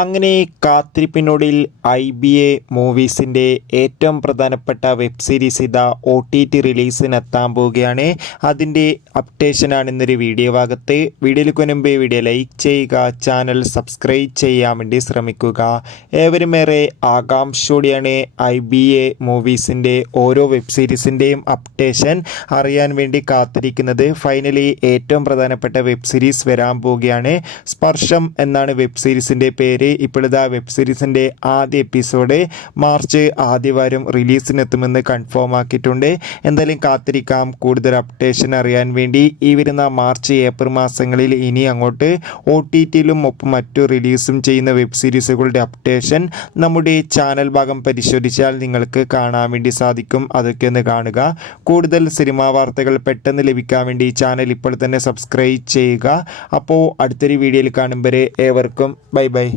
അങ്ങനെ കാത്തിരിപ്പിനൊടുവിൽ IBA മൂവീസിൻ്റെ ഏറ്റവും പ്രധാനപ്പെട്ട വെബ് സീരീസ് ഇതാ OTT റിലീസിനെത്താൻ പോവുകയാണ്. അതിൻ്റെ അപ്ഡേഷനാണ് ഇന്നൊരു വീഡിയോ ഭാഗത്ത്. വീഡിയോയിലേക്ക് മുൻപ് വീഡിയോ ലൈക്ക് ചെയ്യുക, ചാനൽ സബ്സ്ക്രൈബ് ചെയ്യാൻ വേണ്ടി ശ്രമിക്കുക. ഏവരുമേറെ ആകാംക്ഷയോടെയാണ് IBA മൂവീസിൻ്റെ ഓരോ വെബ് സീരീസിൻ്റെയും അപ്ഡേഷൻ അറിയാൻ വേണ്ടി കാത്തിരിക്കുന്നത്. ഫൈനലി ഏറ്റവും പ്രധാനപ്പെട്ട വെബ് സീരീസ് വരാൻ പോവുകയാണ്. സ്പർശം എന്നാണ് വെബ് സീരീസിൻ്റെ പേര്. ഇപ്പോഴത്തെ വെബ് സീരീസിൻ്റെ ആദ്യ എപ്പിസോഡ് മാർച്ച് ആദ്യവാരം റിലീസിനെത്തുമെന്ന് കൺഫേം ആക്കിയിട്ടുണ്ട്. എന്തായാലും കാത്തിരിക്കാം കൂടുതൽ അപ്ഡേഷൻ അറിയാൻ വേണ്ടി. ഈ വരുന്ന മാർച്ച് ഏപ്രിൽ മാസങ്ങളിൽ ഇനി അങ്ങോട്ട് OTTയിലും ഒപ്പം മറ്റു റിലീസും ചെയ്യുന്ന വെബ് സീരീസുകളുടെ അപ്ഡേഷൻ നമ്മുടെ ചാനൽ ഭാഗം പരിശോധിച്ചാൽ നിങ്ങൾക്ക് കാണാൻ വേണ്ടി സാധിക്കും. അതൊക്കെ ഒന്ന് കാണുക. കൂടുതൽ സിനിമാ വാർത്തകൾ പെട്ടെന്ന് ലഭിക്കാൻ വേണ്ടി ചാനൽ ഇപ്പോൾ തന്നെ സബ്സ്ക്രൈബ് ചെയ്യുക. അപ്പോൾ അടുത്തൊരു വീഡിയോയിൽ കാണും വരെ ഏവർക്കും ബൈ ബൈ.